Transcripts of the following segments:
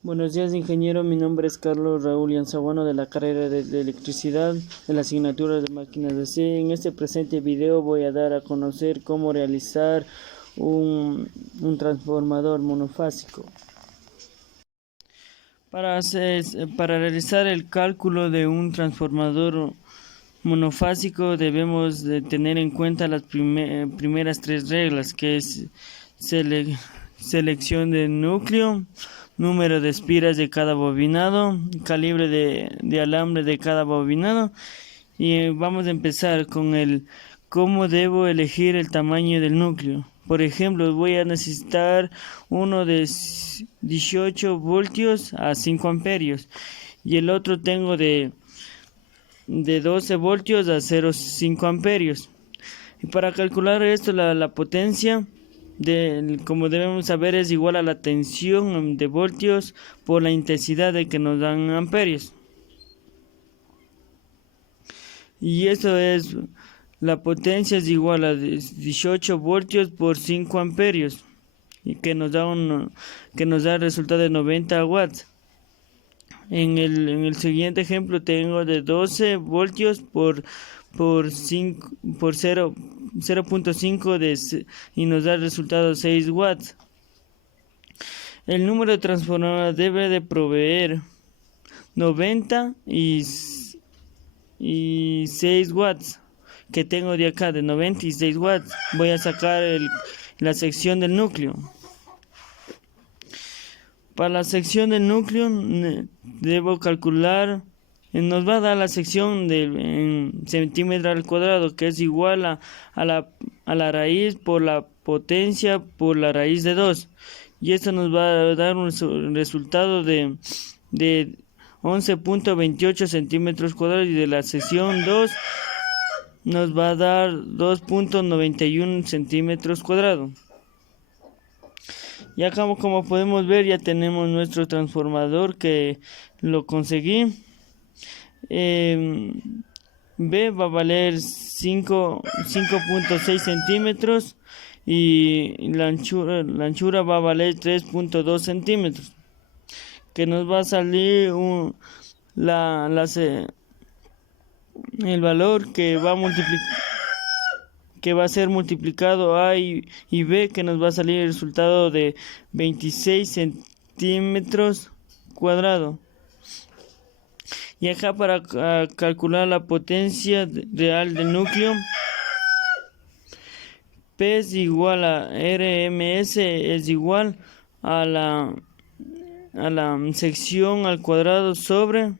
Buenos días, ingeniero. Mi nombre es Carlos Raúl Yanzaguano de la carrera de electricidad de la asignatura de máquinas de C. En este presente video voy a dar a conocer cómo realizar un transformador monofásico. Para realizar el cálculo de un transformador monofásico debemos de tener en cuenta las primeras tres reglas, que es selección de núcleo, número de espiras de cada bobinado, calibre de alambre de cada bobinado. Y vamos a empezar con cómo debo elegir el tamaño del núcleo. Por ejemplo, voy a necesitar uno de 18 voltios a 5 amperios y el otro tengo de 12 voltios a 0,5 amperios. Y para calcular esto, la potencia, como debemos saber, es igual a la tensión de voltios por la intensidad de que nos dan amperios. Y eso es, la potencia es igual a 18 voltios por 5 amperios, y que nos da el resultado de 90 watts. En el siguiente ejemplo tengo de 12 voltios por 0.5 y nos da el resultado 6 watts. El número de transformadores debe de proveer 90 y 6 watts, que tengo de acá de 96 watts. Voy a sacar la sección del núcleo. Para la sección del núcleo debo calcular, nos va a dar la sección en centímetros al cuadrado, que es igual a la raíz por la potencia por la raíz de 2. Y esto nos va a dar un resultado de 11.28 centímetros cuadrados, y de la sección 2 nos va a dar 2.91 centímetros cuadrados. Y acá, como podemos ver, ya tenemos nuestro transformador, que lo conseguí. B va a valer 5.6 centímetros y la anchura va a valer 3.2 centímetros, que nos va a salir el valor que va a ser multiplicado A y B, que nos va a salir el resultado de 26 centímetros cuadrados. Y acá, para calcular la potencia real del núcleo, P es igual a RMS, es igual a la sección al cuadrado sobre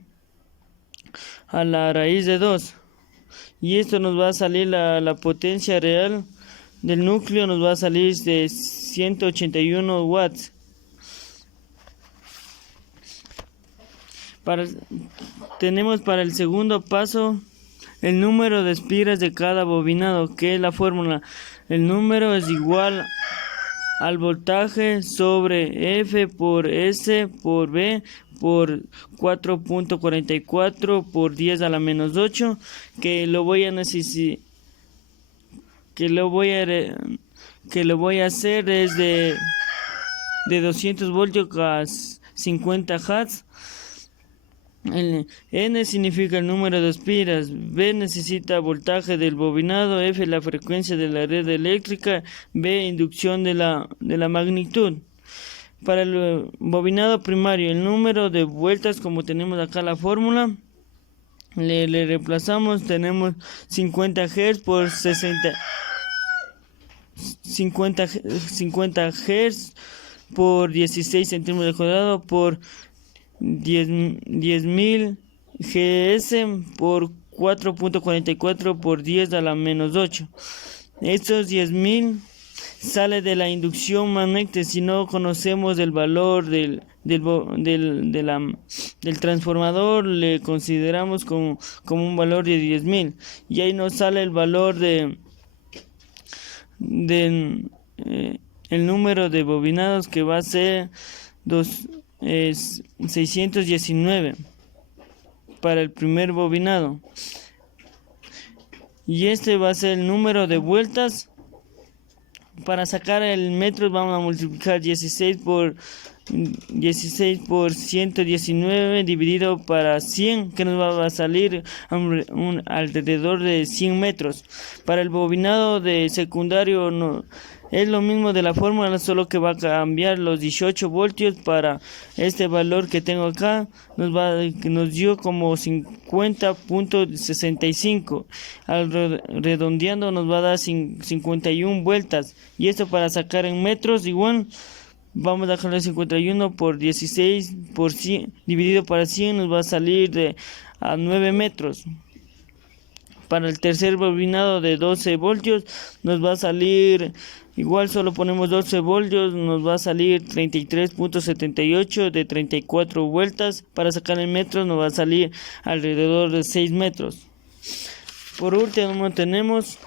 a la raíz de 2. Y esto nos va a salir la potencia real del núcleo, nos va a salir de 181 watts. Tenemos para el segundo paso el número de espiras de cada bobinado, que es la fórmula. El número es igual al voltaje sobre F por S por B por 4.44 por 10 a la menos 8, que lo voy a necesitar, que lo voy a hacer es de 200 voltios a 50 Hz. N significa el número de espiras, B necesita voltaje del bobinado, F la frecuencia de la red eléctrica, B inducción de la magnitud. Para el bobinado primario, el número de vueltas, como tenemos acá la fórmula, le reemplazamos, tenemos 50 Hz por 50 Hz por 16 centímetros cuadrados por 10.000 GS por 4.44 por 10 a la menos 8. Estos 10.000 sale de la inducción magnética. Si no conocemos el valor del transformador, le consideramos como un valor de 10.000, y ahí nos sale el valor el número de bobinados, que va a ser 619 para el primer bobinado, y este va a ser el número de vueltas Para sacar el metros vamos a multiplicar 16 por 119 dividido para 100, que nos va a salir alrededor de 100 metros. Para el bobinado de secundario no, es lo mismo de la fórmula, solo que va a cambiar los 18 voltios para este valor que tengo acá. Nos dio como 50.65. Redondeando nos va a dar 51 vueltas. Y esto para sacar en metros igual. Vamos a dejarle 51 por 16 por 100, dividido para 100 nos va a salir a 9 metros. Para el tercer bobinado de 12 voltios nos va a salir, igual solo ponemos 12 voltios, nos va a salir 33.78 de 34 vueltas. Para sacar en metros nos va a salir alrededor de 6 metros. Por último tenemos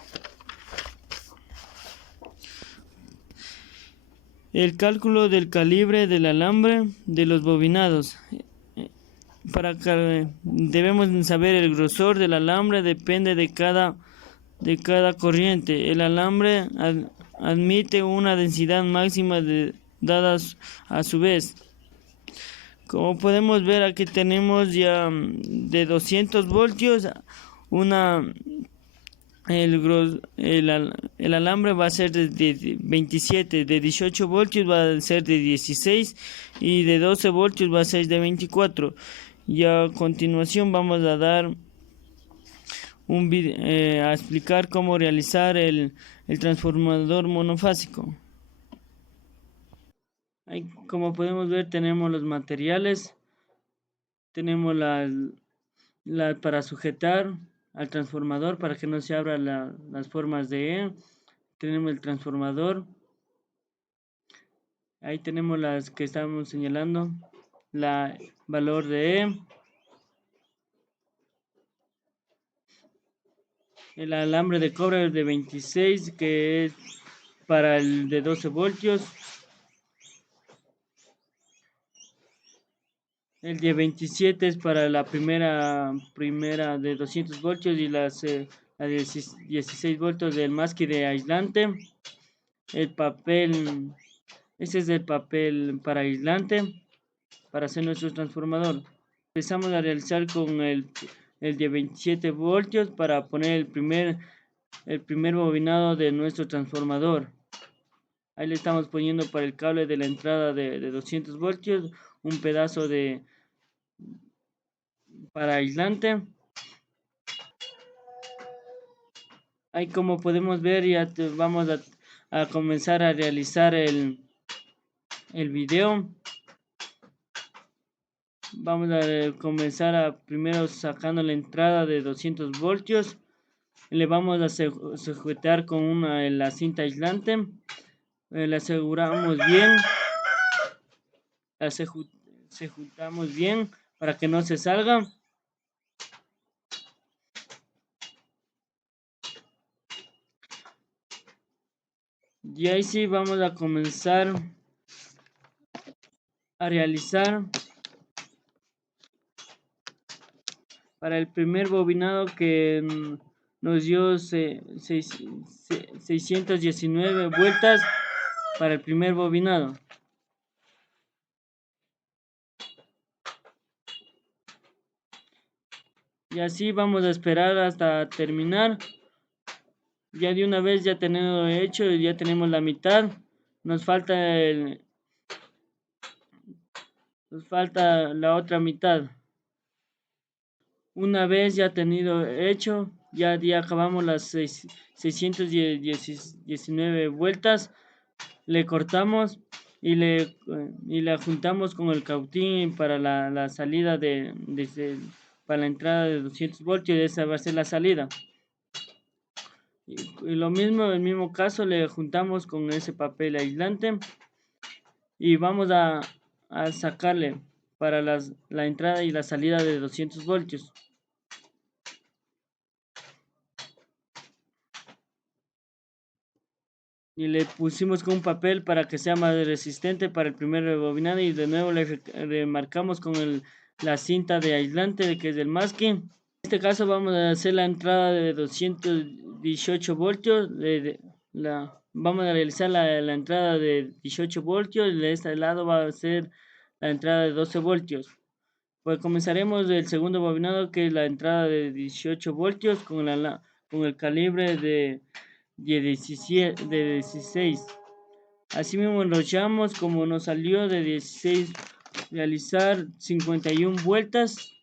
el cálculo del calibre del alambre de los bobinados. Debemos saber el grosor del alambre, depende de cada corriente. El alambre admite una densidad máxima dada a su vez. Como podemos ver, aquí tenemos ya de 200 voltios el alambre va a ser de 27, de 18 voltios va a ser de 16 y de 12 voltios va a ser de 24. Y a continuación vamos a dar a explicar cómo realizar el transformador monofásico. Ahí, como podemos ver, tenemos los materiales, tenemos para sujetar al transformador para que no se abran las formas de E. Tenemos el transformador, ahí tenemos las que estamos señalando, la valor de E, el alambre de cobre de 26 que es para el de 12 voltios, el de 27 es para la primera de 200 voltios y la de 16 voltios del masking de aislante. El papel, este es el papel para aislante para hacer nuestro transformador. Empezamos a realizar con el de 27 voltios para poner el primer bobinado de nuestro transformador. Ahí le estamos poniendo para el cable de la entrada de 200 voltios un pedazo para aislante. Ahí, como podemos ver, ya vamos a comenzar a realizar el video. Vamos a comenzar primero sacando la entrada de 200 voltios. Le vamos a sujetar con la cinta aislante. La aseguramos bien. La sujetamos bien para que no se salga. Y ahí sí vamos a comenzar a realizar para el primer bobinado que nos dio 619 vueltas para el primer bobinado. Y así vamos a esperar hasta terminar. Ya de una vez ya tenemos hecho, ya tenemos la mitad. Nos falta la otra mitad. Una vez ya tenido hecho, ya acabamos las 619 vueltas. Le cortamos y la juntamos con el cautín para la salida para la entrada de 200 voltios. Esa va a ser la salida. Y lo mismo, el mismo caso, le juntamos con ese papel aislante y vamos a sacarle para la entrada y la salida de 200 voltios. Y le pusimos con un papel para que sea más resistente para el primer rebobinado, y de nuevo le remarcamos con la cinta de aislante que es del masking. En este caso vamos a hacer la entrada de 218 voltios, vamos a realizar la entrada de 18 voltios y de este lado va a ser la entrada de 12 voltios. Pues comenzaremos del segundo bobinado, que es la entrada de 18 voltios con el calibre de 17, de 16. Asimismo enrollamos, como nos salió de 16, realizar 51 vueltas.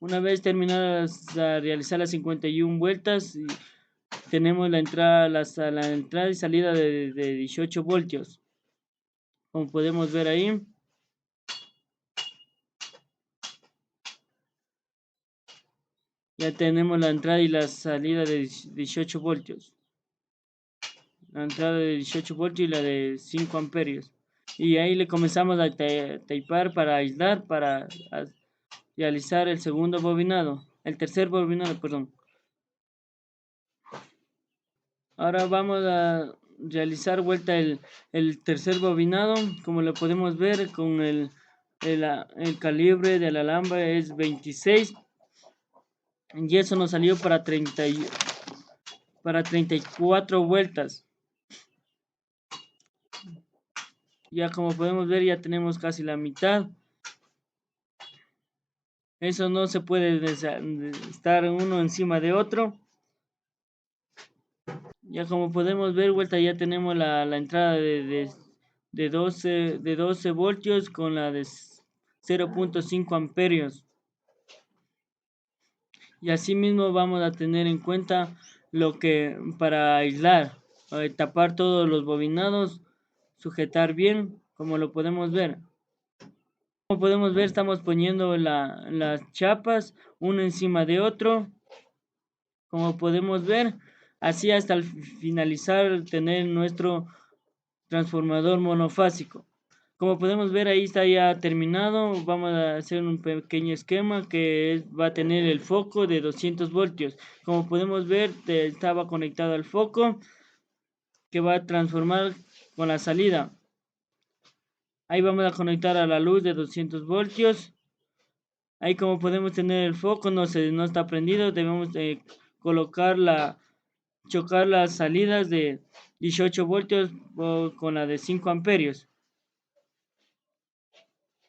Una vez terminadas de realizar las 51 vueltas, tenemos la entrada, la entrada y salida de 18 voltios. Como podemos ver ahí, ya tenemos la entrada y la salida de 18 voltios. La entrada de 18 voltios y la de 5 amperios. Y ahí le comenzamos a tapear para aislar, para realizar el segundo bobinado, el tercer bobinado, perdón. Ahora vamos a realizar vuelta el tercer bobinado. Como lo podemos ver, con el calibre del alambre es 26 y eso nos salió para 34 vueltas. Ya como podemos ver, ya tenemos casi la mitad. Eso no se puede estar uno encima de otro. Ya como podemos ver, vuelta ya tenemos la entrada de 12 voltios con la de 0.5 amperios. Y asimismo vamos a tener en cuenta lo que para aislar, tapar todos los bobinados, sujetar bien, como lo podemos ver. Como podemos ver, estamos poniendo las chapas uno encima de otro. Como podemos ver, así hasta el finalizar tener nuestro transformador monofásico. Como podemos ver, ahí está ya terminado. Vamos a hacer un pequeño esquema que va a tener el foco de 200 voltios. Como podemos ver, estaba conectado al foco que va a transformar con la salida. Ahí vamos a conectar a la luz de 200 voltios. Ahí como podemos tener el foco, no está prendido. Debemos chocar las salidas de 18 voltios con la de 5 amperios.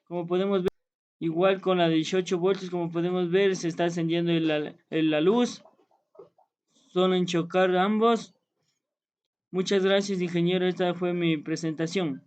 Como podemos ver, igual con la de 18 voltios, como podemos ver, se está encendiendo la luz. Solo en chocar ambos. Muchas gracias, ingeniero. Esta fue mi presentación.